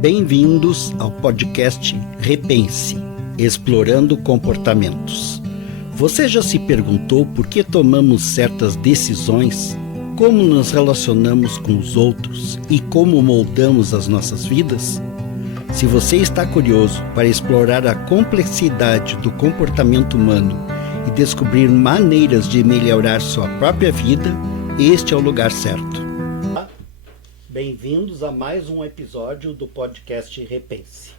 Bem-vindos ao podcast Repense, Explorando Comportamentos. Você já se perguntou por que tomamos certas decisões, como nos relacionamos com os outros e como moldamos as nossas vidas? Se você está curioso para explorar a complexidade do comportamento humano e descobrir maneiras de melhorar sua própria vida, este é o lugar certo. Bem-vindos a mais um episódio do podcast Repense.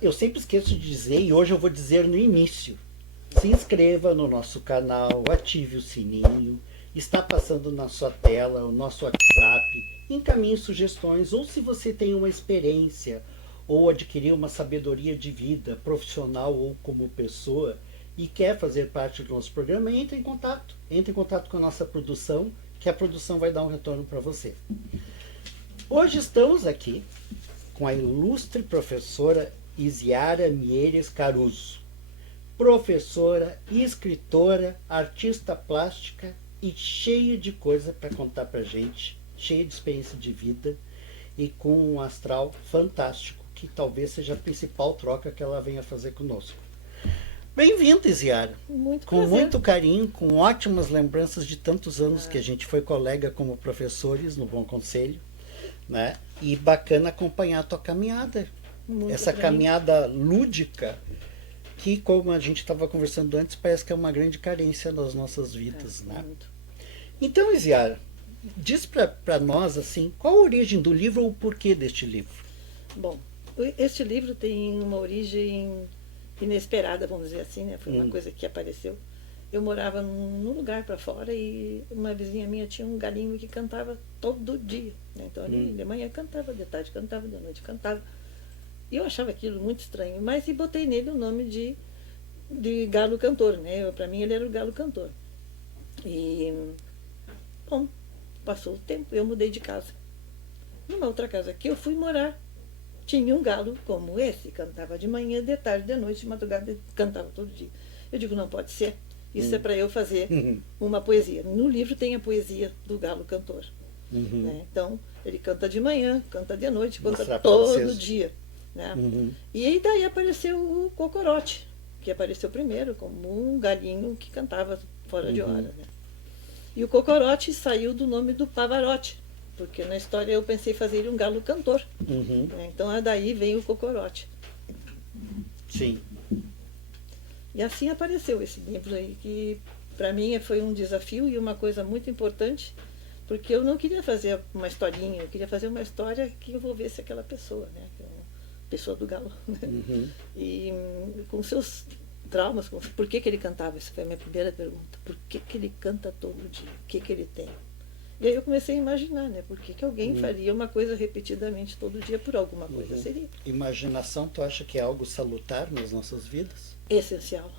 Eu sempre esqueço de dizer, e hoje eu vou dizer no início: se inscreva no nosso canal, ative o sininho, está passando na sua tela o nosso WhatsApp, encaminhe sugestões, ou se você tem uma experiência ou adquiriu uma sabedoria de vida, profissional ou como pessoa, e quer fazer parte do nosso programa, entre em contato com a nossa produção, que a produção vai dar um retorno para você. Hoje estamos aqui com a ilustre professora Isiara Mieres Caruso, professora, escritora, artista plástica e cheia de coisa para contar para gente, cheia de experiência de vida e com um astral fantástico, que talvez seja a principal troca que ela venha fazer conosco. Bem-vinda, Isiara. Com muito carinho, com ótimas lembranças de tantos anos que a gente foi colega como professores no Bom Conselho, né? E bacana acompanhar a tua caminhada. Essa caminhada lúdica que, como a gente estava conversando antes, parece que é uma grande carência nas nossas vidas, né? Muito. Então, Isiara, diz para nós assim, qual a origem do livro ou o porquê deste livro? Bom, este livro tem uma origem inesperada, vamos dizer assim, né? Foi uma coisa que apareceu. Eu morava num lugar para fora e uma vizinha minha tinha um galinho que cantava todo dia, né? Então ele de manhã cantava, de tarde cantava, de noite cantava. E eu achava aquilo muito estranho, mas botei nele o nome de galo cantor, né? Para mim ele era o galo cantor. E, bom, passou o tempo, eu mudei de casa. Numa outra casa que eu fui morar, tinha um galo como esse, cantava de manhã, de tarde, de noite, de madrugada, cantava todo dia. Eu digo, não pode ser, isso é para eu fazer uma poesia. No livro tem a poesia do galo cantor. Né? Então, ele canta de manhã, canta de noite, canta todo dia. Né? E aí daí apareceu o cocorote, que apareceu primeiro como um galinho que cantava fora de hora. Né? E o cocorote saiu do nome do Pavarotti, porque na história eu pensei fazer ele um galo cantor. Né? Então daí vem o cocorote. Sim. E assim apareceu esse livro aí, que para mim foi um desafio e uma coisa muito importante, porque eu não queria fazer uma historinha, eu queria fazer uma história que envolvesse aquela pessoa, né? A pessoa do galo. Né? E com seus traumas, por que ele cantava? Essa foi a minha primeira pergunta. Por que ele canta todo dia? O que ele tem? E aí eu comecei a imaginar, né? Por que alguém faria uma coisa repetidamente todo dia por alguma coisa seria? Imaginação, tu acha que é algo salutar nas nossas vidas? Essencial.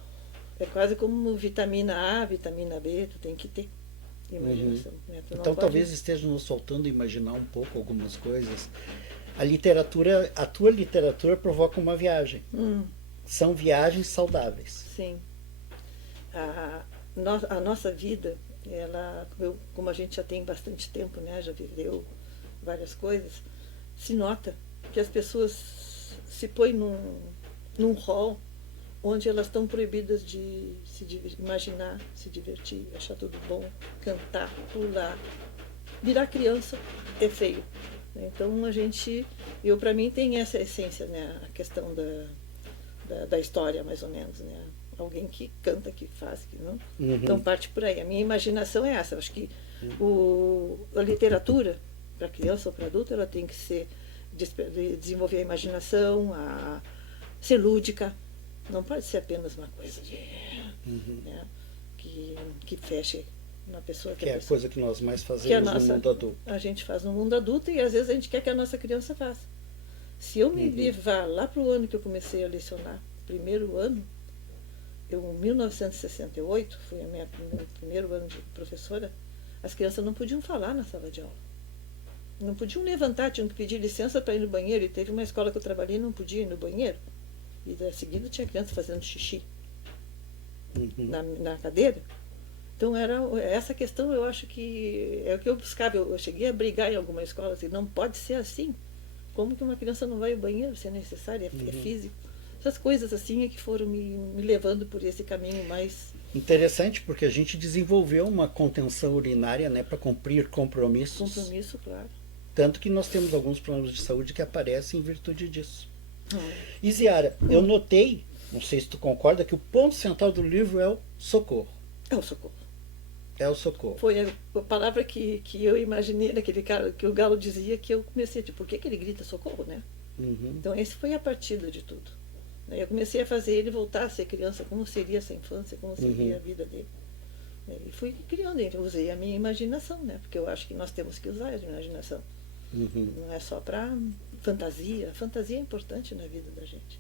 É quase como vitamina A, vitamina B, tu tem que ter imaginação. Né? Então talvez esteja nos faltando imaginar um pouco algumas coisas. A tua literatura provoca uma viagem. São viagens saudáveis. Sim. A nossa vida, como a gente já tem bastante tempo, né, já viveu várias coisas, se nota que as pessoas se põem num rol onde elas estão proibidas de imaginar, se divertir, achar tudo bom, cantar, pular. Virar criança é feio. Então para mim tem essa essência, né, a questão da história, mais ou menos, né? Alguém que canta, que faz, que não. Então parte por aí. A minha imaginação é essa. Eu acho que a literatura, para criança ou para adulto, ela tem que desenvolver a imaginação, ser lúdica. Não pode ser apenas uma coisa né, que feche na pessoa. Que é a coisa que nós mais fazemos no mundo adulto. A gente faz no mundo adulto e às vezes a gente quer que a nossa criança faça. Se eu me levar lá para o ano que eu comecei a lecionar, primeiro ano, em 1968, foi o meu primeiro ano de professora, as crianças não podiam falar na sala de aula. Não podiam levantar, tinham que pedir licença para ir no banheiro. E teve uma escola que eu trabalhei e não podia ir no banheiro. E da seguida tinha criança fazendo xixi na cadeira. Então essa questão, eu acho que é o que eu buscava. Eu cheguei a brigar em algumas escolas e não pode ser assim. Como que uma criança não vai ao banheiro se é necessário, é físico. Essas coisas assim é que foram me levando por esse caminho mais... Interessante, porque a gente desenvolveu uma contenção urinária, né, para cumprir compromissos. Compromisso, claro. Tanto que nós temos alguns problemas de saúde que aparecem em virtude disso. E Ziara, eu notei, não sei se tu concorda, que o ponto central do livro é o socorro. É o socorro. É o socorro. Foi a palavra que eu imaginei naquele cara, que o Galo dizia, que eu comecei, tipo, por que ele grita socorro, né? Então, esse foi a partida de tudo. Eu comecei a fazer ele voltar a ser criança, como seria essa infância, como seria a vida dele. E fui criando, eu usei a minha imaginação, né? Porque eu acho que nós temos que usar a imaginação. Não é só para fantasia. A fantasia é importante na vida da gente.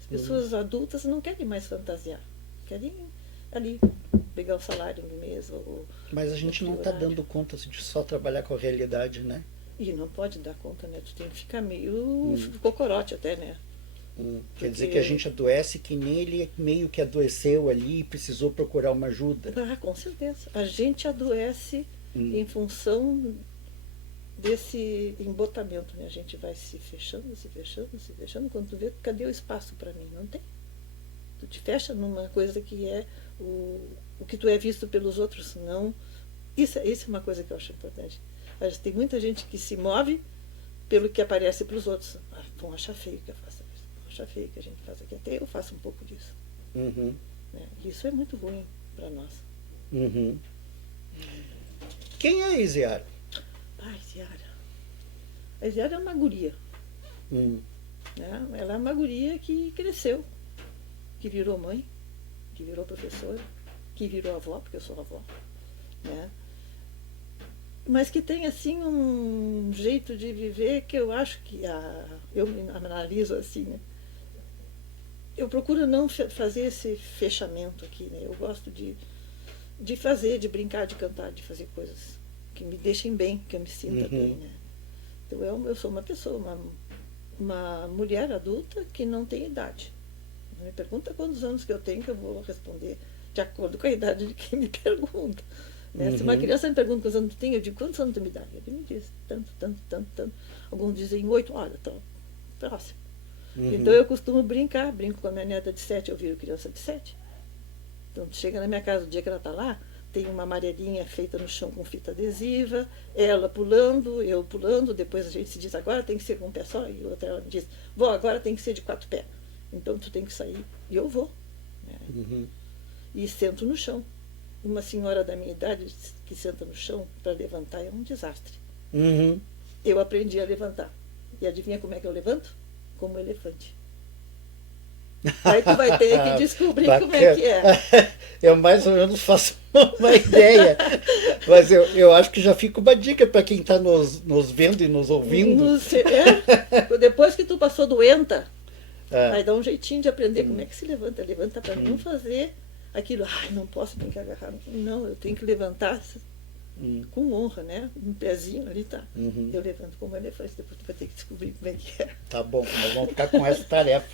As pessoas adultas não querem mais fantasiar. Querem ali pegar o salário no mês. Mas a gente não está dando conta de só trabalhar com a realidade, né? E não pode dar conta, né? Tu tem que ficar meio cocorote até, né? Quer dizer que a gente adoece que nem ele meio que adoeceu ali e precisou procurar uma ajuda. Ah, com certeza. A gente adoece em função desse embotamento, né? A gente vai se fechando, se fechando, se fechando. Quando tu vê, cadê o espaço para mim? Não tem. Tu te fecha numa coisa que é o que tu é visto pelos outros. Não. Isso é uma coisa que eu acho importante. Tem muita gente que se move pelo que aparece para os outros. Vão achar feio que eu faça isso. Vão achar feio que a gente faz aqui. Até eu faço um pouco disso. Né? Isso é muito ruim para nós. Quem é a Isiara? A Isiara é uma guria. Né? Ela é uma guria que cresceu, que virou mãe, que virou professora, que virou avó, porque eu sou avó. Né? Mas que tem assim um jeito de viver que eu acho que eu me analiso assim, né? Eu procuro não fazer esse fechamento aqui, né? Eu gosto de fazer, de brincar, de cantar, de fazer coisas que me deixem bem, que eu me sinta bem, né? Então eu sou uma pessoa, uma mulher adulta que não tem idade. Me pergunta quantos anos que eu tenho, que eu vou responder de acordo com a idade de quem me pergunta. Né? Se uma criança me pergunta quantos anos tu tem, eu digo, quantos anos tu me dá? Ele me diz, tanto, tanto, tanto, tanto. Alguns dizem 8, olha, estou próximo. Então eu costumo brinco com a minha neta de 7, eu viro criança de 7. Então tu chega na minha casa, o dia que ela está lá, tem uma amarelinha feita no chão com fita adesiva, ela pulando, eu pulando, depois a gente se diz, agora tem que ser com um pé só, e outra ela me diz, vó, agora tem que ser de 4 pés. Então tu tem que sair, e eu vou. Né? E sento no chão. Uma senhora da minha idade que senta no chão para levantar é um desastre. Eu aprendi a levantar. E adivinha como é que eu levanto? Como um elefante. Aí tu vai ter que descobrir como é que é. Eu mais ou menos faço uma ideia. Mas eu acho que já fica uma dica para quem está nos vendo e nos ouvindo. Depois que tu passou doenta, vai dar um jeitinho de aprender como é que se levanta. Levanta para não fazer aquilo. Ai, não posso, tem que agarrar. Não, eu tenho que levantar com honra, né? Um pezinho ali, tá. Eu levanto como elefante, depois tu vai ter que descobrir como é que é. Tá bom, nós vamos ficar com essa tarefa.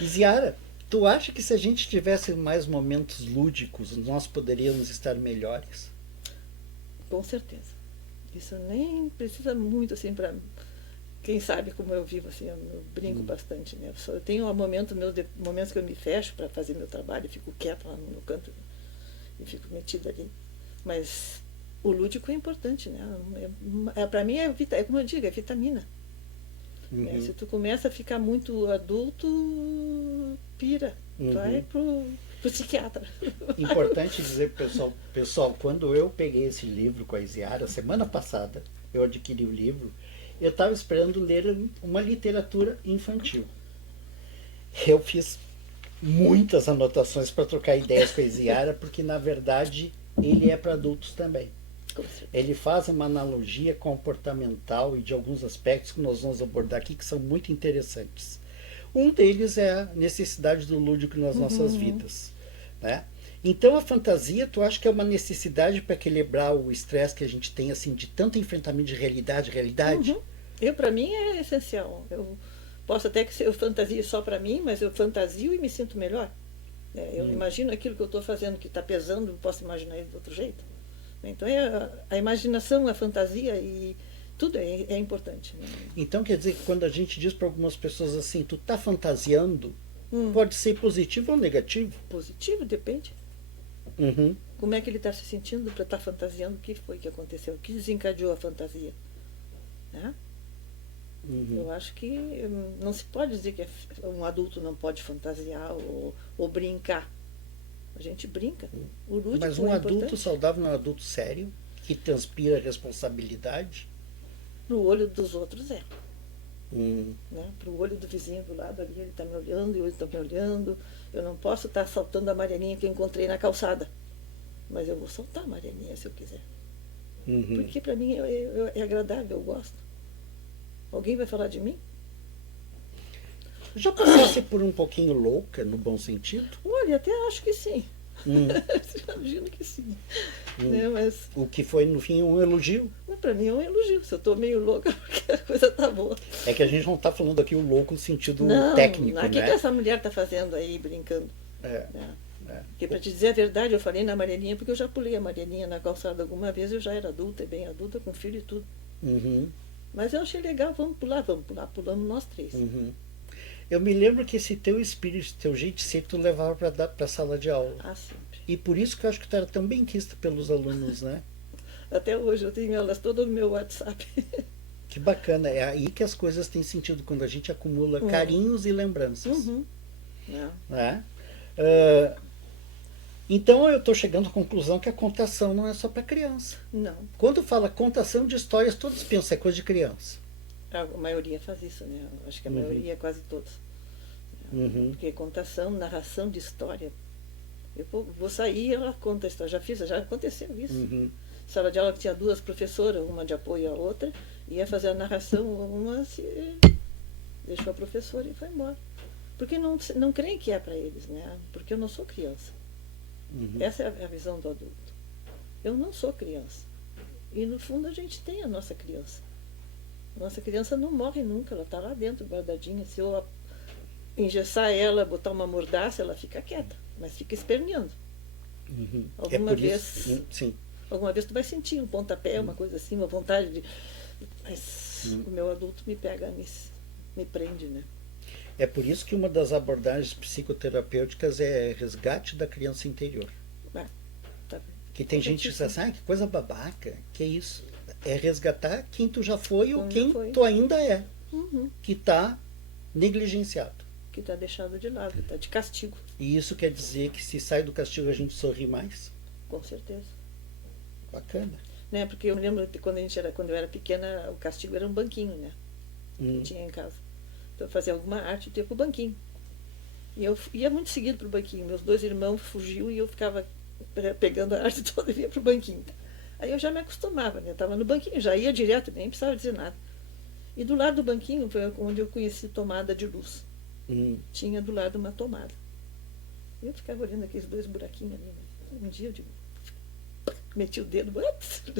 Isiara, tu acha que se a gente tivesse mais momentos lúdicos, nós poderíamos estar melhores? Com certeza. Isso nem precisa muito, assim, para quem sabe como eu vivo, assim, eu brinco bastante, né? Eu tenho momentos que eu me fecho para fazer meu trabalho, eu fico quieta lá no canto e fico metida ali. Mas o lúdico é importante, né? Para mim é como eu digo, é vitamina. Se tu começa a ficar muito adulto, pira, vai pro psiquiatra. Importante dizer pro pessoal, quando eu peguei esse livro com a Isiara, semana passada, eu adquiri o livro, eu estava esperando ler uma literatura infantil. Eu fiz muitas anotações para trocar ideias com a Isiara, porque na verdade ele é para adultos também. Ele faz uma analogia comportamental e de alguns aspectos que nós vamos abordar aqui que são muito interessantes. Um deles é a necessidade do lúdico nas nossas vidas, né? Então a fantasia, tu acha que é uma necessidade para equilibrar o estresse que a gente tem assim de tanto enfrentamento de realidade? Para mim é essencial. Eu posso até que eu fantasie só para mim, mas eu fantasio e me sinto melhor. Eu imagino aquilo que eu estou fazendo que está pesando, eu posso imaginar ele de outro jeito. Então a imaginação, a fantasia e Tudo é importante. Né? Então quer dizer que quando a gente diz para algumas pessoas assim, tu tá fantasiando, Hum. pode ser positivo ou negativo. Positivo, depende. Uhum. Como é que ele está se sentindo para estar fantasiando? O que foi que aconteceu? O que desencadeou a fantasia? Né? Uhum. Eu acho que não se pode dizer que um adulto não pode fantasiar ou brincar. A gente brinca. O lúdico Mas um é adulto importante. saudável não é um adulto sério, que transpira responsabilidade. Pro olho dos outros é. Hum. Né? Pro olho do vizinho do lado ali, ele está me olhando, eu estou me olhando. Eu não posso estar saltando a Marianinha que eu encontrei na calçada. Mas eu vou soltar a Marianinha se eu quiser. Uhum. Porque para mim é agradável, eu gosto. Alguém vai falar de mim? Já passasse por um pouquinho louca, no bom sentido? Olha, até acho que sim. Hum. Imagino que sim. Né? Mas O que foi, no fim, um elogio. para mim é um elogio. Se eu estou meio louca, porque a coisa tá boa. É que a gente não está falando aqui o louco no sentido Não, técnico, o que né? que essa mulher está fazendo aí, brincando? É, Né? é. Porque, para te dizer a verdade, eu falei na Marianinha, porque eu já pulei a Marianinha na calçada alguma vez, eu já era adulta, bem adulta, com filho e tudo. Uhum, Mas eu achei legal, vamos pular, pulamos nós três. uhum. Eu me lembro que esse teu espírito, teu jeito de ser, tu levava para a sala de aula. Ah, sempre. E por isso que eu acho que tu era tão bem quista pelos alunos, né? Até hoje eu tenho elas todas no meu WhatsApp. Que bacana. É aí que as coisas têm sentido, quando a gente acumula carinhos e lembranças. Uhum. Não. Né? Então eu estou chegando à conclusão que a contação não é só para criança. Não. Quando fala contação de histórias, todos pensam que é coisa de criança. A maioria faz isso, né? Eu acho que a maioria, quase todos. Uhum. Porque contação, narração de história. Eu vou sair e ela conta a história. Já aconteceu isso. Uhum. Sala de aula que tinha duas professoras, uma de apoio à outra, ia fazer a narração, uma se deixou a professora e foi embora. Porque não creem que é para eles, né? Porque eu não sou criança. Uhum. Essa é a visão do adulto. Eu não sou criança. E no fundo a gente tem a nossa criança. Nossa criança não morre nunca, ela está lá dentro, guardadinha. Se eu engessar ela, botar uma mordaça, ela fica quieta, mas fica esperneando. Uhum. Alguma É por vez. isso, sim. Alguma vez tu vai sentir um pontapé, uma coisa assim, uma vontade de. Mas o meu adulto me pega, me prende, né? É por isso que uma das abordagens psicoterapêuticas é resgate da criança interior. Ah, tá. Que tem gente que diz assim, ah, que coisa babaca, que isso? É resgatar quem tu já foi ou quem tu ainda é, que está negligenciado. Que está deixado de lado, está de castigo. E isso quer dizer que se sai do castigo a gente sorri mais? Com certeza. Bacana. Né? Porque eu me lembro que quando eu era pequena, o castigo era um banquinho, né? Que tinha em casa. Então eu fazia alguma arte e ia pro banquinho. E eu ia muito seguido pro banquinho. Meus dois irmãos fugiam e eu ficava pegando a arte toda e ia pro banquinho. Aí eu já me acostumava, né? Eu estava no banquinho, já ia direto, nem precisava dizer nada. E do lado do banquinho foi onde eu conheci tomada de luz. Tinha do lado uma tomada. E eu ficava olhando aqueles dois buraquinhos ali. Né? Um dia eu digo, meti o dedo,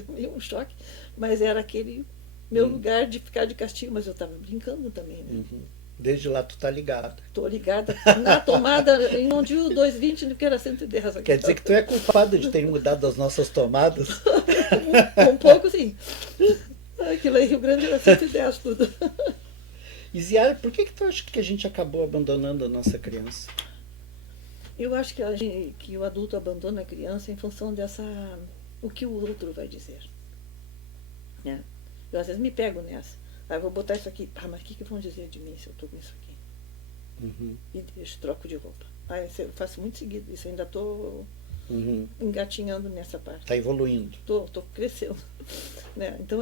meio um choque, mas era aquele meu lugar de ficar de castigo, mas eu estava brincando também, né? Desde lá tu tá ligada. Estou ligada na tomada, em onde o 220, que era 110. Aqui. Quer dizer que tu é culpada de ter mudado as nossas tomadas? Um pouco, sim. Aquilo aí, Rio Grande era 110 tudo. E Ziara, por que tu acha que a gente acabou abandonando a nossa criança? Eu acho que o adulto abandona a criança em função o que o outro vai dizer. Né? Eu às vezes me pego nessa. Eu vou botar isso aqui. Mas o que vão dizer de mim se eu estou com isso aqui? E deixo, troco de roupa. Eu faço muito seguido isso. Ainda estou engatinhando nessa parte. Está evoluindo. Estou crescendo. Né? Então,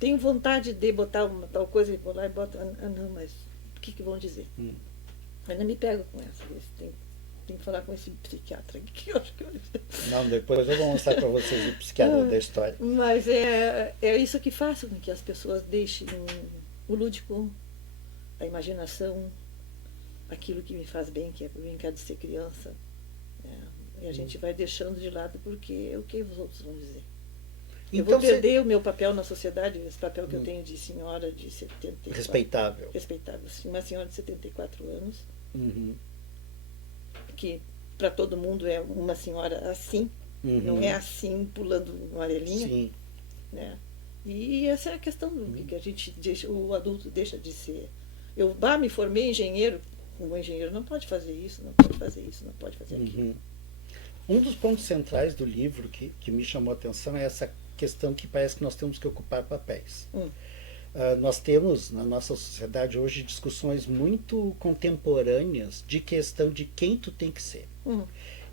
tenho vontade de botar uma tal coisa e vou lá e boto. Não, mas o que vão dizer? Ainda me pego com essa. Tem que falar com esse psiquiatra aqui, que eu acho que Não, depois eu vou mostrar para vocês o psiquiatra da história. Mas é isso que faz com que as pessoas deixem o lúdico, a imaginação, aquilo que me faz bem, que é brincar de ser criança. E a gente vai deixando de lado porque o que os outros vão dizer. Eu vou perder o meu papel na sociedade, esse papel que eu tenho de senhora de 74 respeitável. Respeitável. Uma senhora de 74 anos. Que para todo mundo é uma senhora assim, não é assim pulando uma orelhinha. Sim. Né? E essa é a questão do que a gente deixa, o adulto deixa de ser. Eu me formei engenheiro, o engenheiro não pode fazer isso, não pode fazer isso, não pode fazer aquilo. Um dos pontos centrais do livro que me chamou a atenção é essa questão que parece que nós temos que ocupar papéis. Nós temos na nossa sociedade hoje discussões muito contemporâneas de questão de quem tu tem que ser.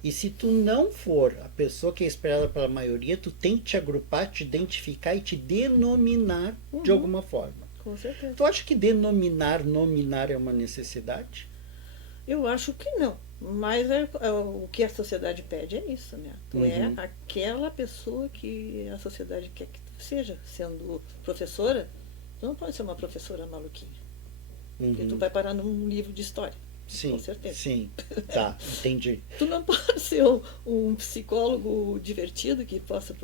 E se tu não for a pessoa que é esperada pela maioria, tu tem que te agrupar, te identificar e te denominar de alguma forma. Com certeza. Tu acha que nominar é uma necessidade? Eu acho que não. Mas o que a sociedade pede é isso, né? Tu é aquela pessoa que a sociedade quer que tu seja. Sendo professora, tu não pode ser uma professora maluquinha. Porque tu vai parar num livro de história. Sim, com certeza. Sim, tá, entendi. Tu não pode ser um psicólogo divertido que possa...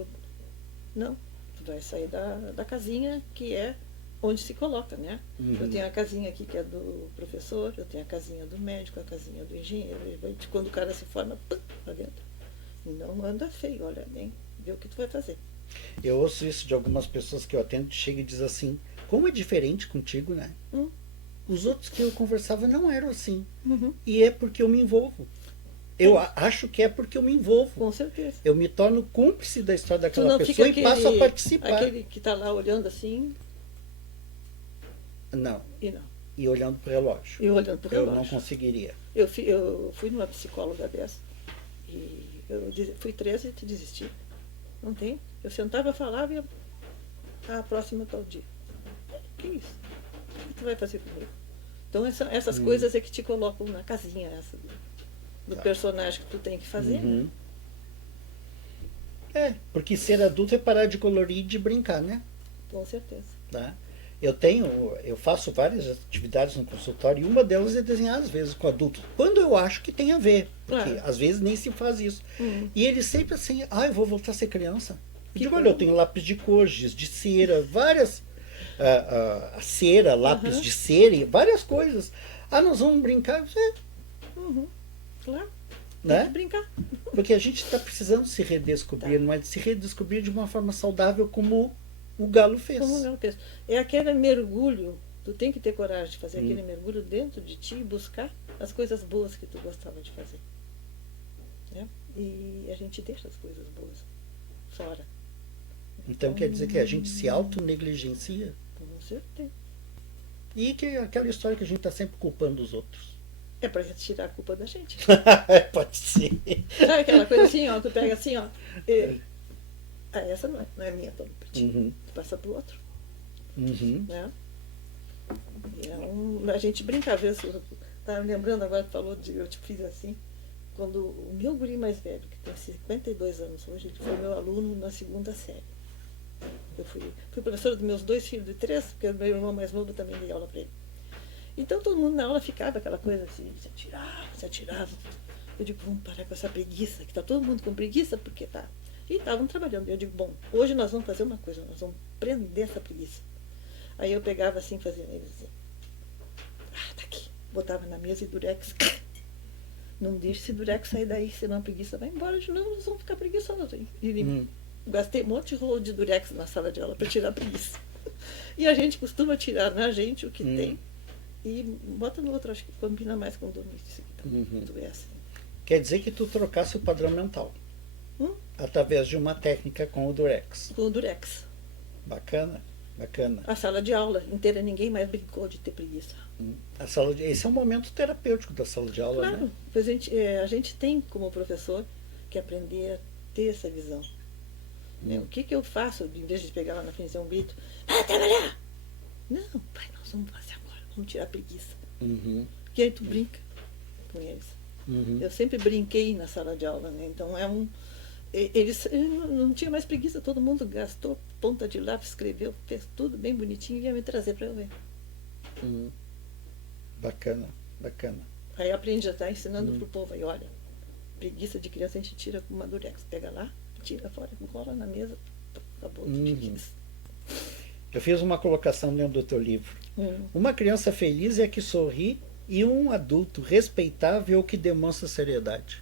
Não, tu vai sair da casinha que é onde se coloca, né? Eu tenho a casinha aqui que é do professor, eu tenho a casinha do médico, a casinha do engenheiro. E quando o cara se forma, pum, lá dentro. Não anda feio, olha bem, vê o que tu vai fazer. Eu ouço isso de algumas pessoas que eu atendo, chega e diz assim, como é diferente contigo, né? Os outros que eu conversava não eram assim. E é porque eu me envolvo. Eu acho que é porque eu me envolvo. Com certeza. Eu me torno cúmplice da história daquela não pessoa fica e passo a participar. Aquele que está lá olhando assim. Não. E não. E olhando para o relógio. E olhando para o relógio. Eu não conseguiria. Eu fui numa psicóloga dessa. E eu fui 13 e desisti. Não tem. Eu sentava, falava e a próxima tal dia. Que isso? O que tu vai fazer comigo? Então essas coisas é que te colocam na casinha essa do personagem que tu tem que fazer. Né? É, porque ser adulto é parar de colorir e de brincar, né? Com certeza. Tá? Eu faço várias atividades no consultório e uma delas é desenhar às vezes com adultos. Quando eu acho que tem a ver, porque às vezes nem se faz isso. E eles sempre assim, eu vou voltar a ser criança. Eu digo, olha, eu tenho lápis de cor, giz de cera, várias cera, lápis de cera e várias coisas. Nós vamos brincar. Claro. Né? Tem que brincar. Porque a gente está precisando se redescobrir, mas se redescobrir de uma forma saudável como o Galo fez. Como o Galo fez. É aquele mergulho, tu tem que ter coragem de fazer aquele mergulho dentro de ti e buscar as coisas boas que tu gostava de fazer. Né? E a gente deixa as coisas boas fora. Então quer dizer que a gente se autonegligencia? Com certeza. E que aquela história que a gente está sempre culpando os outros. É pra tirar a culpa da gente. Pode ser. Sabe aquela coisa assim, ó, tu pega assim, ó. Essa não é minha, toma pra ti. Tu passa pro outro. Né? A gente brinca, às vezes, tava lembrando agora, tu falou eu te fiz assim, quando o meu guri mais velho, que tem 52 anos hoje, ele foi meu aluno na 2ª série. Eu fui professora dos meus 2 filhos de 3, porque o meu irmão mais novo também dei aula para ele. Então todo mundo na aula ficava aquela coisa assim, se atirava. Eu digo, vamos parar com essa preguiça, que tá todo mundo com preguiça, porque tá. E estavam trabalhando. Eu digo, bom, hoje nós vamos fazer uma coisa, nós vamos prender essa preguiça. Aí eu pegava assim, fazia eles assim, tá aqui. Botava na mesa e durex. Não deixe esse durex sair daí, senão a preguiça vai embora de novo, nós vamos ficar preguiçosos. E gastei um monte de rolo de durex na sala de aula para tirar a preguiça. E a gente costuma tirar na gente o que tem e bota no outro, acho que combina mais com o dono disso aqui. Tu é assim. Quer dizer que tu trocasse o padrão mental através de uma técnica com o durex. Com o durex. Bacana, bacana. A sala de aula inteira, ninguém mais brincou de ter preguiça. Esse é um momento terapêutico da sala de aula, claro, né? Pois a gente tem, como professor, que aprender a ter essa visão. Né? O que eu faço, em vez de pegar lá na frente e dizer um grito, vai trabalhar! Não, pai, nós vamos fazer agora, vamos tirar a preguiça. Que aí tu brinca com eles. Eu sempre brinquei na sala de aula, né? Então eles não tinha mais preguiça, todo mundo gastou ponta de lápis, escreveu, fez tudo bem bonitinho e ia me trazer para eu ver. Bacana, bacana. Aí aprende a estar ensinando pro povo aí, olha, preguiça de criança a gente tira com uma durex, pega lá, tira fora, cola na mesa, acabou. Eu fiz uma colocação dentro do teu livro. Uma criança feliz é a que sorri e um adulto respeitável que demonstra seriedade.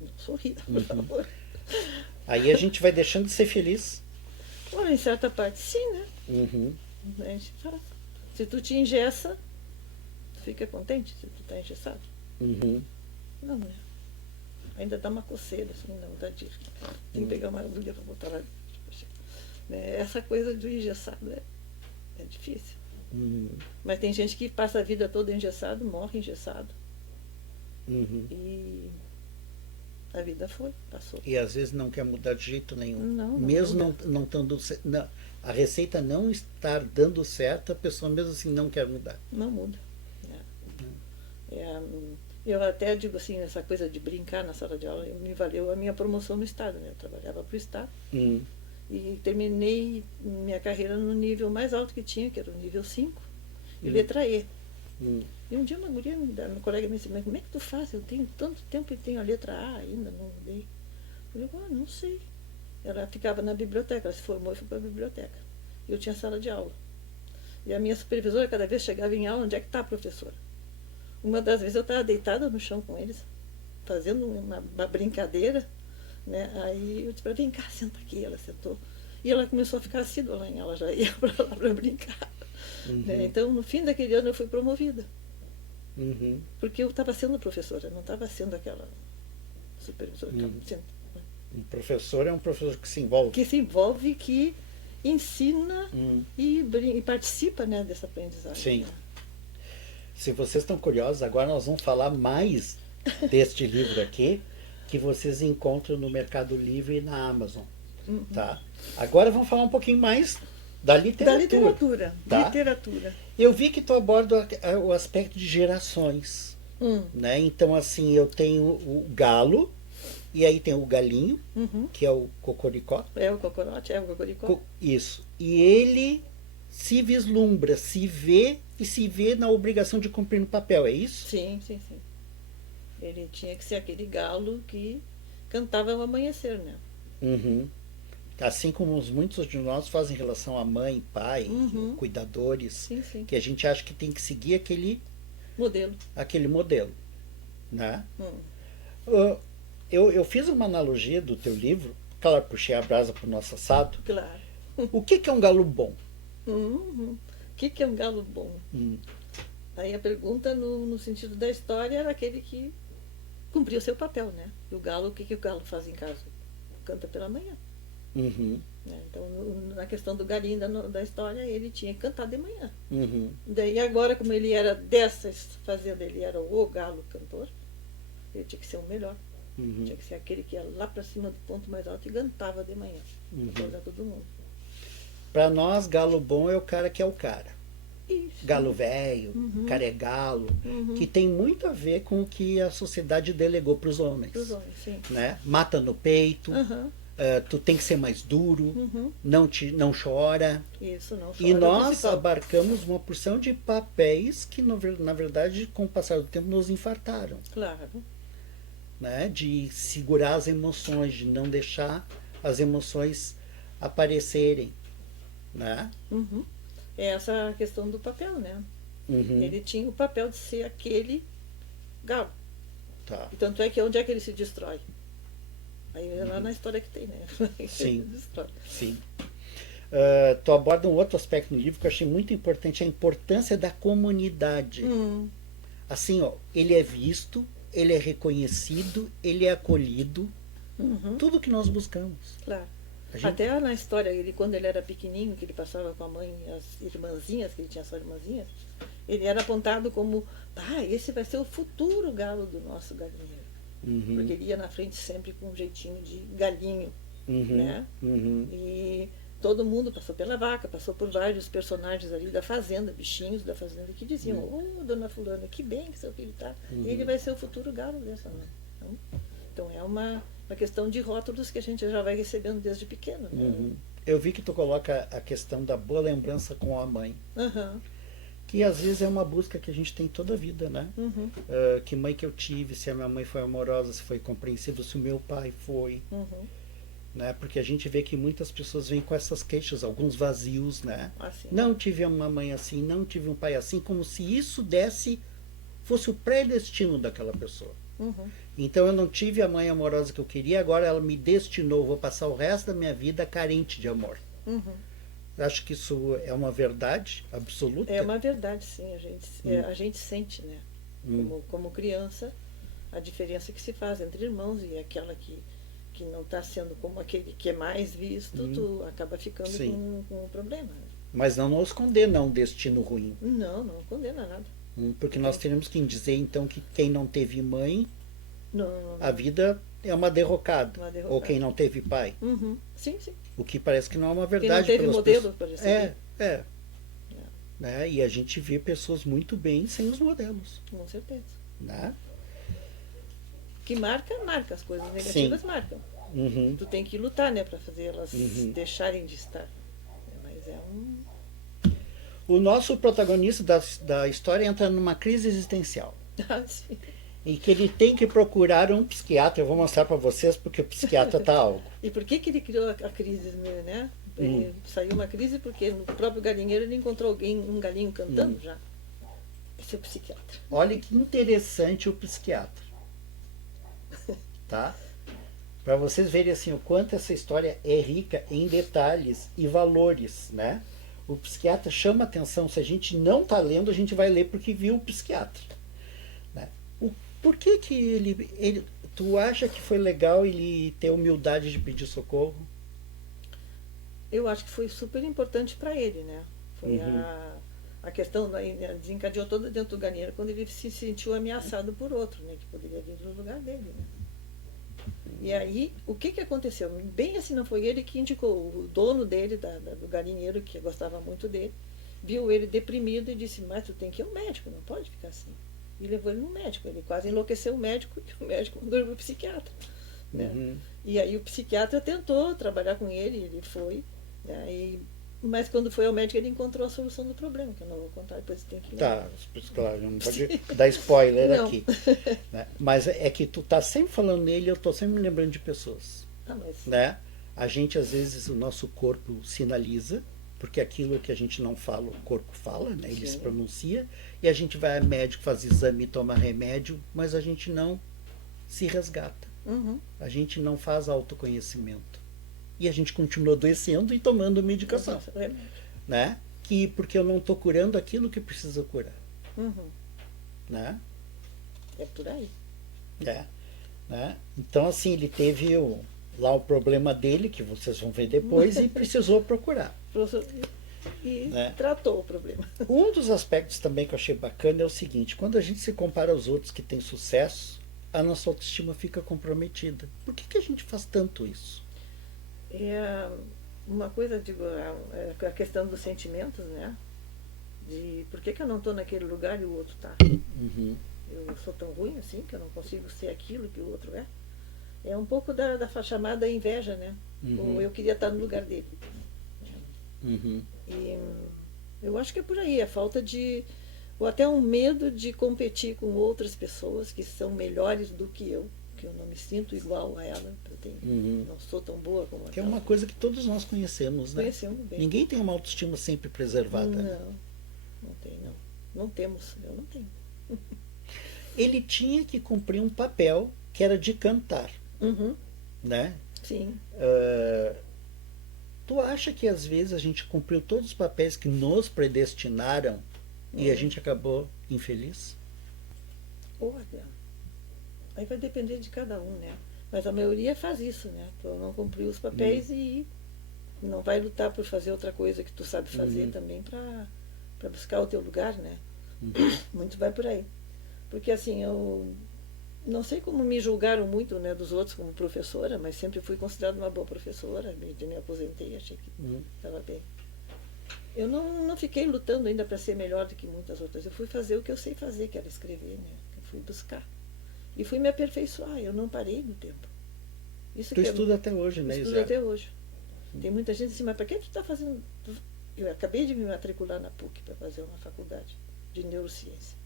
Não sorri, por favor. Aí a gente vai deixando de ser feliz. Olha, em certa parte, sim, né? Uhum. A gente fala. Se tu te engessa, tu fica contente se tu tá engessado? Uhum. Não, né? Ainda dá uma coceira, assim, dá vontade de tem que pegar uma agulha para botar lá. Né? Essa coisa do engessado é difícil. Uhum. Mas tem gente que passa a vida toda engessado, morre engessado. Uhum. E a vida foi, passou. E às vezes não quer mudar de jeito nenhum. Não Mesmo muda. não estando. A receita não estar dando certo, a pessoa mesmo assim não quer mudar. Não muda. Eu até digo assim, essa coisa de brincar na sala de aula, me valeu a minha promoção no Estado. Né? Eu trabalhava para o Estado. E terminei minha carreira no nível mais alto que tinha, que era o nível 5, e letra E. E um dia uma guria, meu colega me disse, mas como é que tu faz? Eu tenho tanto tempo e tenho a letra A ainda, não mudei. Eu digo, não sei. Ela ficava na biblioteca, ela se formou e foi para a biblioteca. E eu tinha sala de aula. E a minha supervisora, cada vez chegava em aula, onde é que está a professora? Uma das vezes eu estava deitada no chão com eles, fazendo uma brincadeira, né? Aí eu disse para ela, vem cá, senta aqui. Ela sentou. E ela começou a ficar assídua lá em aula, já ia para lá para brincar. Né? Então, no fim daquele ano, eu fui promovida. Porque eu estava sendo professora, não estava sendo aquela supervisora. Um professor é um professor que se envolve. Que se envolve, que ensina e participa, né, dessa aprendizagem. Sim. Né? Se vocês estão curiosos, agora nós vamos falar mais deste livro aqui, que vocês encontram no Mercado Livre e na Amazon. Tá? Agora vamos falar um pouquinho mais da literatura. Da literatura. Tá? Literatura. Eu vi que tu aborda o aspecto de gerações. Né? Então, assim, eu tenho o galo, e aí tem o galinho, que é o cocoricó. É o cocorote, é o cocoricó. Isso. E ele se vislumbra, se vê na obrigação de cumprir no papel, é isso? Sim. Ele tinha que ser aquele galo que cantava ao amanhecer, né? Assim como muitos de nós fazem em relação a mãe, pai, cuidadores, Sim. que a gente acha que tem que seguir aquele modelo, né? Eu fiz uma analogia do teu livro, claro, puxei a brasa para o nosso assado. Claro. O que é um galo bom? O que é um galo bom? Aí a pergunta, no sentido da história, era aquele que cumpria o seu papel, né? E o galo, o que o galo faz em casa? Canta pela manhã. Né? Então, na questão do galinho da história, ele tinha que cantar de manhã. Daí agora, como ele era dessas fazendas, ele era o galo cantor, ele tinha que ser o melhor. Tinha que ser aquele que ia lá para cima do ponto mais alto e cantava de manhã. Para todo mundo. Para nós, galo bom é o cara que é o cara. Isso. Galo velho, cara é galo, que tem muito a ver com o que a sociedade delegou para os homens. Para os homens, sim. Né? Mata no peito, tu tem que ser mais duro, não chora. Isso, não chora. E nós abarcamos uma porção de papéis que, na verdade, com o passar do tempo, nos infartaram. Claro. Né? De segurar as emoções, de não deixar as emoções aparecerem. Né? É essa questão do papel, né? Ele tinha o papel de ser aquele galo. Tá. E tanto é que onde é que ele se destrói? Aí é lá na história que tem, né? Sim. Ele se destrói. Sim. Tu aborda um outro aspecto no livro que eu achei muito importante, a importância da comunidade. Assim, ó, ele é visto, ele é reconhecido, ele é acolhido. Tudo que nós buscamos. Claro. Até na história, quando ele era pequenininho, que ele passava com a mãe, as irmãzinhas, que ele tinha só irmãzinhas, ele era apontado como, esse vai ser o futuro galo do nosso galinheiro. Porque ele ia na frente sempre com um jeitinho de galinho. Né? E todo mundo passou pela vaca, passou por vários personagens ali da fazenda, bichinhos da fazenda, que diziam, dona fulana, que bem que seu filho está. Ele vai ser o futuro galo dessa mãe. Então é uma questão de rótulos que a gente já vai recebendo desde pequeno. Né? Eu vi que tu coloca a questão da boa lembrança com a mãe. Que às vezes é uma busca que a gente tem toda a vida, né? Que mãe que eu tive, se a minha mãe foi amorosa, se foi compreensiva, se o meu pai foi. Né? Porque a gente vê que muitas pessoas vêm com essas queixas, alguns vazios, né? Assim. Não tive uma mãe assim, não tive um pai assim, como se isso fosse o predestino daquela pessoa. Uhum. Então eu não tive a mãe amorosa que eu queria, agora ela me destinou, vou passar o resto da minha vida carente de amor. Uhum. Eu acho que isso é uma verdade É absoluta. uma verdade, sim. A gente sente, né? Hum. Como criança, a diferença que se faz entre irmãos e aquela que não está sendo como aquele que é mais visto, tu acaba ficando Sim. com um problema. Né? Mas não nos condena a um destino ruim. Não, não condena nada. Porque nós teremos que dizer então que quem não teve mãe, Não, não, a não. vida é uma derrocada. Uma Ou quem derrocada. não teve pai. Uhum. Sim, sim. O que parece que não é uma Quem não verdade teve pelas modelo, pessoas. por exemplo. É. Né? E a gente vê pessoas muito bem sem os modelos. Com certeza. Né? Que marca, as coisas negativas marcam. Uhum. Tu tem que lutar, né, para fazer elas Uhum. deixarem de estar. Mas é um. O nosso protagonista da história entra numa crise existencial. Ah, sim. Em que ele tem que procurar um psiquiatra. Eu vou mostrar para vocês porque o psiquiatra tá algo. E por que ele criou a crise, né? Saiu uma crise porque no próprio galinheiro ele encontrou um galinho cantando já. Esse é o psiquiatra. Olha que interessante o psiquiatra. Tá? Para vocês verem assim o quanto essa história é rica em detalhes e valores, né? O psiquiatra chama atenção. Se a gente não está lendo, a gente vai ler porque viu o psiquiatra. Né? Por que ele. Tu acha que foi legal ele ter humildade de pedir socorro? Eu acho que foi super importante para ele, né? Foi a questão, desencadeou toda dentro do galinheiro quando ele se sentiu ameaçado por outro, né? Que poderia vir no lugar dele, né? E aí, o que aconteceu? Bem assim, não foi ele que indicou. O dono dele, do galinheiro, que gostava muito dele, viu ele deprimido e disse, mas tu tem que ir ao médico, não pode ficar assim. E levou ele no médico. Ele quase enlouqueceu o médico e o médico mandou ele para o psiquiatra. Né? E aí o psiquiatra tentou trabalhar com ele foi. Né? Mas quando foi ao médico ele encontrou a solução do problema, que eu não vou contar, depois tem que ler. Tá, claro, não pode dar spoiler não. aqui. Né? Mas é que tu tá sempre falando nele, eu tô sempre me lembrando de pessoas. Né? A gente, às vezes, o nosso corpo sinaliza, porque aquilo que a gente não fala, o corpo fala, né? Ele se pronuncia, e a gente vai ao médico, faz exame, toma remédio, mas a gente não se resgata. A gente não faz autoconhecimento. E a gente continua adoecendo e tomando medicação. Né? Porque eu não estou curando aquilo que precisa curar. Né? É por aí. Né? Então, assim, ele teve lá o problema dele, que vocês vão ver depois, e precisou procurar. E né? Tratou o problema. Um dos aspectos também que eu achei bacana é o seguinte: quando a gente se compara aos outros que têm sucesso, a nossa autoestima fica comprometida. Por que a gente faz tanto isso? É uma coisa, digo, a questão dos sentimentos, né? De por que eu não estou naquele lugar e o outro está. Eu sou tão ruim assim que eu não consigo ser aquilo que o outro é. É um pouco da chamada inveja, né? Ou eu queria estar no lugar dele. E eu acho que é por aí, a falta de, ou até um medo de competir com outras pessoas que são melhores do que eu não me sinto igual a ela, não sou tão boa como ela. Que é uma coisa que todos nós conhecemos, né? Conhecemos bem. Ninguém tem uma autoestima sempre preservada. Não tem, não. Não temos, eu não tenho. Ele tinha que cumprir um papel que era de cantar, né? Sim. Tu acha que às vezes a gente cumpriu todos os papéis que nos predestinaram e a gente acabou infeliz? Olha, aí vai depender de cada um, né? Mas a maioria faz isso, né? Tu não cumpriu os papéis e não vai lutar por fazer outra coisa que tu sabe fazer também para buscar o teu lugar, né? Muito vai por aí. Porque assim, eu não sei como me julgaram muito, né, dos outros como professora, mas sempre fui considerada uma boa professora. Me aposentei, achei que estava bem. Eu não fiquei lutando ainda para ser melhor do que muitas outras. Eu fui fazer o que eu sei fazer, que era escrever, né? Eu fui buscar. E fui me aperfeiçoar. Eu não parei no tempo. Isso tu estuda até hoje, né, Estudo até hoje. Tem muita gente assim, mas para que tu está fazendo... Eu acabei de me matricular na PUC para fazer uma faculdade de neurociência.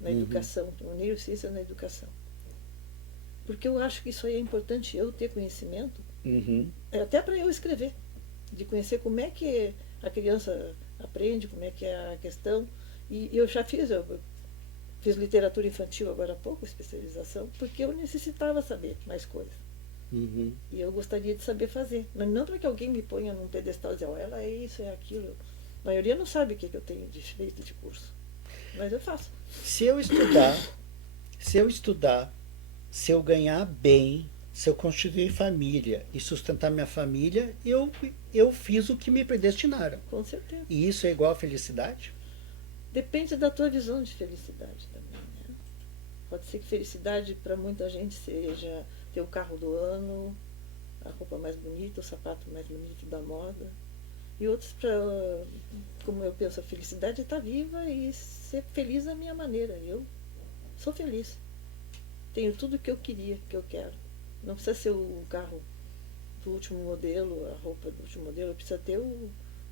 Na educação, neurociência na educação. Porque eu acho que isso aí é importante, eu ter conhecimento, até para eu escrever, de conhecer como é que a criança aprende, como é que é a questão. E eu já fiz fiz literatura infantil agora há pouco, especialização, porque eu necessitava saber mais coisas. Uhum. E eu gostaria de saber fazer. Mas não para que alguém me ponha num pedestal e dizer, oh, ela é isso, é aquilo. A maioria não sabe o que eu tenho de feito de curso. Mas eu faço. Se eu estudar, se eu ganhar bem, se eu constituir família e sustentar minha família, eu fiz o que me predestinaram. Com certeza. E isso é igual a felicidade? Depende da tua visão de felicidade também, né? Pode ser que felicidade para muita gente seja ter o carro do ano, a roupa mais bonita, o sapato mais bonito da moda. E outros, como eu penso, a felicidade é estar viva e ser feliz da minha maneira. Eu sou feliz. Tenho tudo o que eu queria, que eu quero. Não precisa ser o carro do último modelo, a roupa do último modelo. Precisa ter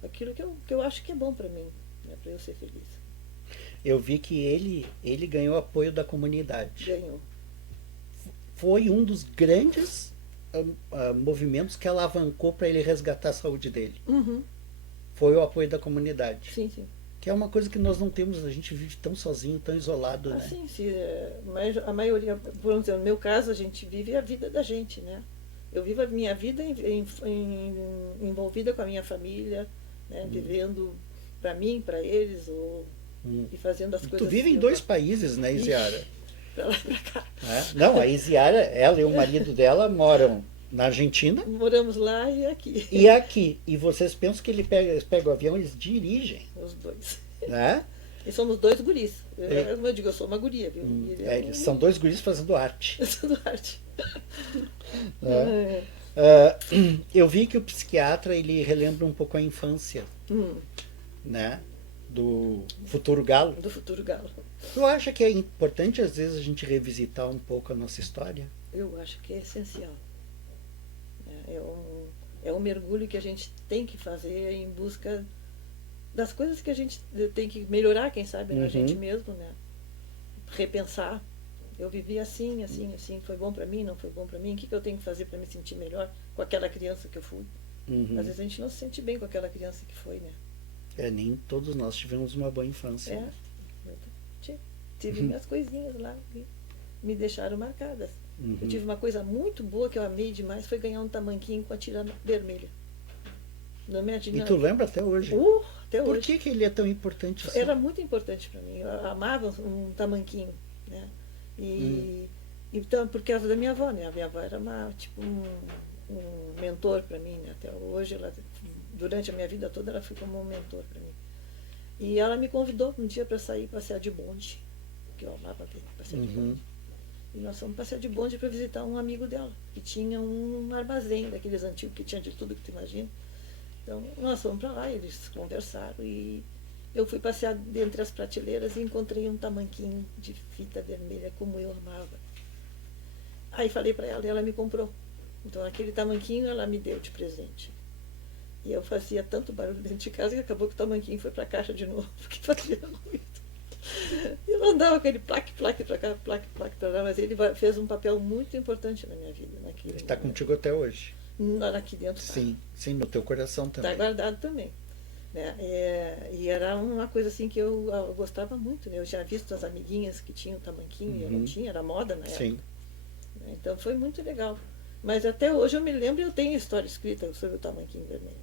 aquilo que eu acho que é bom para mim, né, para eu ser feliz. Eu vi que ele ganhou apoio da comunidade. Ganhou. Foi um dos grandes movimentos que alavancou para ele resgatar a saúde dele. Uhum. Foi o apoio da comunidade. Sim, sim. Que é uma coisa que nós não temos, a gente vive tão sozinho, tão isolado, né? Sim, sim. Mas a maioria, por exemplo, no meu caso, a gente vive a vida da gente, né? Eu vivo a minha vida envolvida com a minha família, né? Vivendo para mim, para eles, e fazendo as coisas. Tu vive em 2 países, né, Isiara? Pra lá e pra cá. Não, a Isiara, ela e o marido dela moram na Argentina. Moramos lá e aqui. E aqui. E vocês pensam que eles pegam o avião, eles dirigem. Os dois. Né? E somos 2 guris. Como eu digo, eu sou uma guria, viu? Eles são 2 guris fazendo arte. Fazendo arte. Eu vi que o psiquiatra ele relembra um pouco a infância, né? Do futuro galo. Do futuro galo. Tu acha que é importante às vezes a gente revisitar um pouco a nossa história? Eu acho que é essencial. É um mergulho que a gente tem que fazer em busca das coisas que a gente tem que melhorar, quem sabe, na gente mesmo, né? Repensar. Eu vivi assim, assim, assim. Foi bom para mim, não foi bom para mim? O que eu tenho que fazer para me sentir melhor com aquela criança que eu fui? Às vezes a gente não se sente bem com aquela criança que foi, né? Nem todos nós tivemos uma boa infância. Né? Eu tive minhas coisinhas lá que me deixaram marcadas. Eu tive uma coisa muito boa que eu amei demais, foi ganhar um tamanquinho com a tira vermelha. E tu lembra até hoje? Até hoje. Por que ele é tão importante assim? Era muito importante para mim. Eu amava um tamanquinho, né? Então, por causa da minha avó, né? A minha avó era um mentor para mim, né? Até hoje, durante a minha vida toda, ela foi como um mentor para mim. E ela me convidou um dia para sair passear de bonde, que eu amava passear de bonde. E nós fomos passear de bonde para visitar um amigo dela, que tinha um armazém daqueles antigos que tinha de tudo que tu imagina. Então, nós fomos para lá, eles conversaram e eu fui passear entre as prateleiras e encontrei um tamanquinho de fita vermelha, como eu amava. Aí falei para ela e ela me comprou. Então, aquele tamanquinho ela me deu de presente. E eu fazia tanto barulho dentro de casa que acabou que o tamanquinho foi para a caixa de novo, porque fazia muito. E eu andava aquele plaque para cá, plaque para lá, mas ele fez um papel muito importante na minha vida. Ele está contigo até hoje? Aqui dentro. Tá. Sim, no teu coração também. Está guardado também. Né? E era uma coisa assim que eu gostava muito. Né? Eu já visto as amiguinhas que tinham tamanquinho, eu não tinha, era moda na época. Sim. Então foi muito legal. Mas até hoje eu me lembro e eu tenho história escrita sobre o tamanquinho vermelho.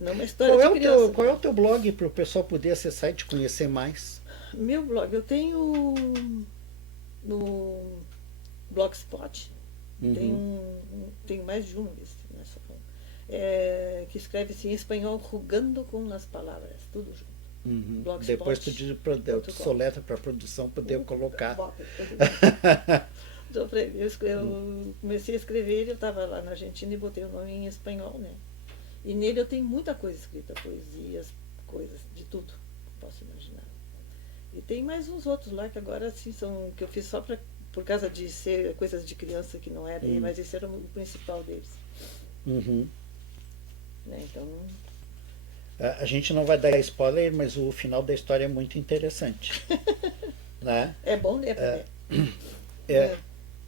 Não uma história de criança. Qual é o teu blog para o pessoal poder acessar e te conhecer mais? Meu blog, eu tenho no Blogspot, tenho mais de um desse, que escreve-se em espanhol, Jugando com as Palavras, tudo junto. Blogspot. Depois tu soletra para a produção poder colocar. Então, eu comecei a escrever, eu estava lá na Argentina e botei o nome em espanhol, né? E nele eu tenho muita coisa escrita, poesias, coisas, de tudo, posso imaginar. E tem mais uns outros lá que agora assim são, que eu fiz só por causa de ser coisas de criança que não era, mas esse era o principal deles. Né? Então. A gente não vai dar spoiler, mas o final da história é muito interessante. Né? É bom ler para ver.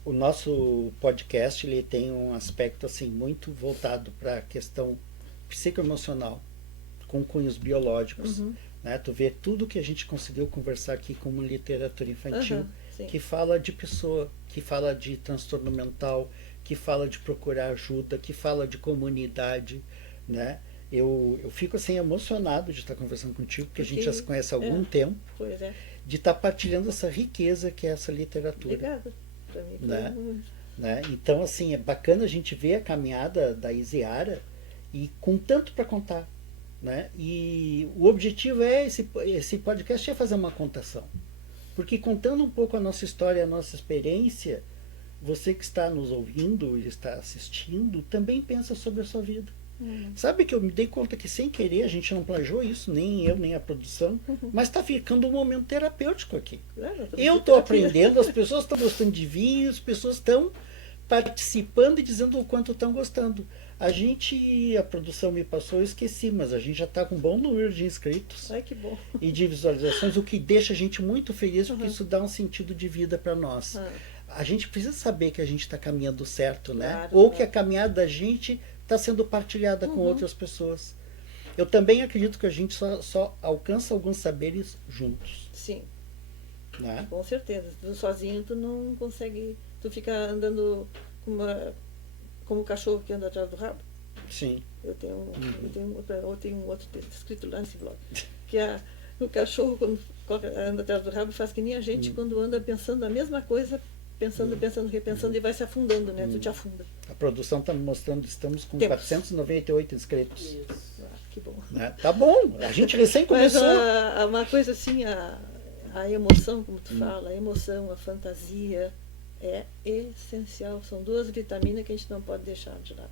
O nosso podcast ele tem um aspecto assim muito voltado para a questão psicoemocional, com cunhos biológicos. Uhum. Né? Tu vê tudo que a gente conseguiu conversar aqui como literatura infantil, Sim. que fala de pessoa, que fala de transtorno mental, que fala de procurar ajuda, que fala de comunidade, né? Eu fico assim emocionado de estar conversando contigo, porque a gente já se conhece há algum tempo, Pois é. de estar partilhando essa riqueza que é essa literatura. Obrigada. Para mim foi Né? muito. Né? Então, assim, é bacana a gente ver a caminhada da Isiara e com tanto para contar. Né? E o objetivo é esse podcast é fazer uma contação. Porque contando um pouco a nossa história, a nossa experiência, você que está nos ouvindo e está assistindo, também pensa sobre a sua vida. Sabe que eu me dei conta que sem querer a gente não plagiou isso, nem eu, nem a produção, mas está ficando um momento terapêutico aqui. Eu estou aprendendo, as pessoas estão gostando de vir, as pessoas estão participando e dizendo o quanto estão gostando. A produção me passou, eu esqueci, mas a gente já está com um bom número de inscritos. Ai, que bom. E de visualizações, o que deixa a gente muito feliz, porque isso dá um sentido de vida para nós. A gente precisa saber que a gente está caminhando certo, né? Claro, Ou que a caminhada da gente está sendo partilhada com outras pessoas. Eu também acredito que a gente só alcança alguns saberes juntos. Sim. Né? Com certeza. Tu sozinho tu não consegue. Tu fica andando como o cachorro que anda atrás do rabo. Sim. Eu tenho um outro texto escrito lá nesse blog. Que o cachorro, quando anda atrás do rabo, faz que nem a gente quando anda pensando a mesma coisa, pensando, repensando e vai se afundando, né? Tu te afunda. A produção está me mostrando, estamos com 498 inscritos. Isso. Que bom. Né? Tá bom, a gente recém começou. Mas uma coisa assim, a emoção, como tu fala, a emoção, a fantasia é essencial. São duas vitaminas que a gente não pode deixar de lado.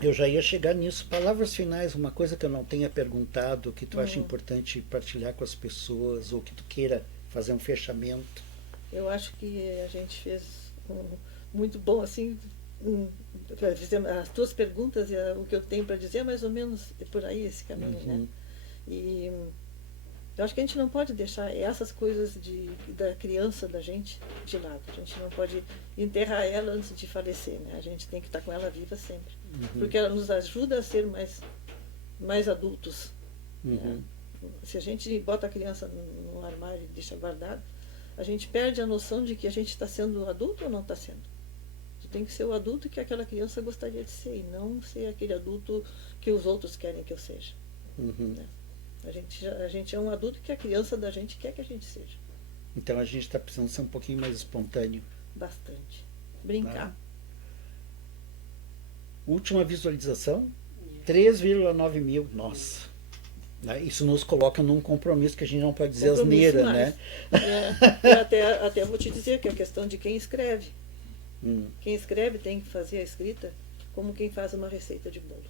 Eu já ia chegar nisso. Palavras finais, uma coisa que eu não tenha perguntado, que tu acha importante partilhar com as pessoas, ou que tu queira fazer um fechamento. Eu acho que a gente fez muito bom, assim, as tuas perguntas e o que eu tenho para dizer é mais ou menos por aí esse caminho, né? E eu acho que a gente não pode deixar essas coisas da criança da gente de lado. A gente não pode enterrar ela antes de falecer, né? A gente tem que estar com ela viva sempre. Porque ela nos ajuda a ser mais adultos. Né? Se a gente bota a criança no armário e deixa guardado, a gente perde a noção de que a gente está sendo adulto ou não está sendo. Tem que ser o adulto que aquela criança gostaria de ser, e não ser aquele adulto que os outros querem que eu seja. Né? A gente é um adulto que a criança da gente quer que a gente seja. Então a gente está precisando ser um pouquinho mais espontâneo. Bastante. Brincar. Né? Última visualização, 3,9 mil. Nossa. Né? Isso nos coloca num compromisso que a gente não pode dizer asneira, né? Até vou te dizer que é a questão de quem escreve. Quem escreve tem que fazer a escrita como quem faz uma receita de bolo.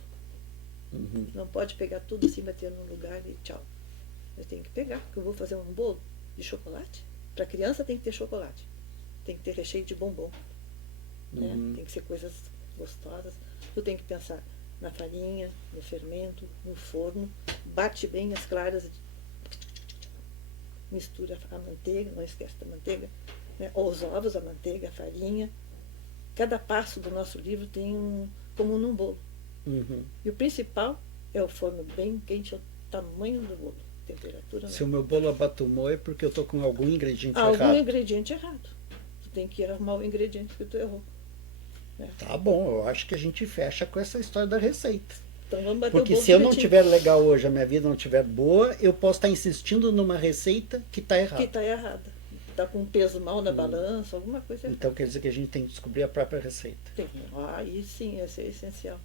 Não pode pegar tudo assim, bater num lugar e tchau. Eu tenho que pegar, porque eu vou fazer um bolo de chocolate. Para criança tem que ter chocolate. Tem que ter recheio de bombom. Né? Tem que ser coisas gostosas. Tu tem que pensar na farinha, no fermento, no forno. Bate bem as claras. Mistura a manteiga, não esquece da manteiga. Né? Os ovos, a manteiga, a farinha. Cada passo do nosso livro tem como num bolo. E o principal é o forno bem quente, é o tamanho do bolo, temperatura. Se o meu bolo abatumou é porque eu estou com algum ingrediente errado. Algum ingrediente errado. Tu tem que arrumar o ingrediente que tu errou. Tá bom, eu acho que a gente fecha com essa história da receita. Então vamos bater porque o bolo se eu não direitinho. tiver legal hoje, a minha vida não estiver boa, eu posso estar insistindo numa receita que está errada. Que está errada. Está com um peso mal na balança, alguma coisa errada. Então quer dizer que a gente tem que descobrir a própria receita. Aí sim, esse é essencial.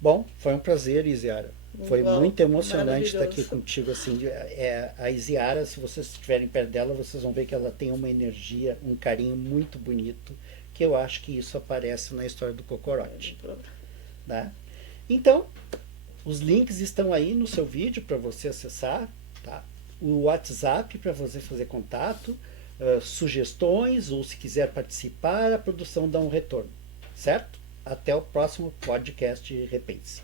Bom, foi um prazer, Isiara. Foi muito emocionante estar aqui maravilhoso. contigo. Assim, a Isiara, se vocês estiverem perto dela, vocês vão ver que ela tem uma energia, um carinho muito bonito, que eu acho que isso aparece na história do Cocorote. Né? Então, os links estão aí no seu vídeo para você acessar, tá? O WhatsApp para você fazer contato, sugestões, ou se quiser participar, a produção dá um retorno, certo? Até o próximo podcast Repense.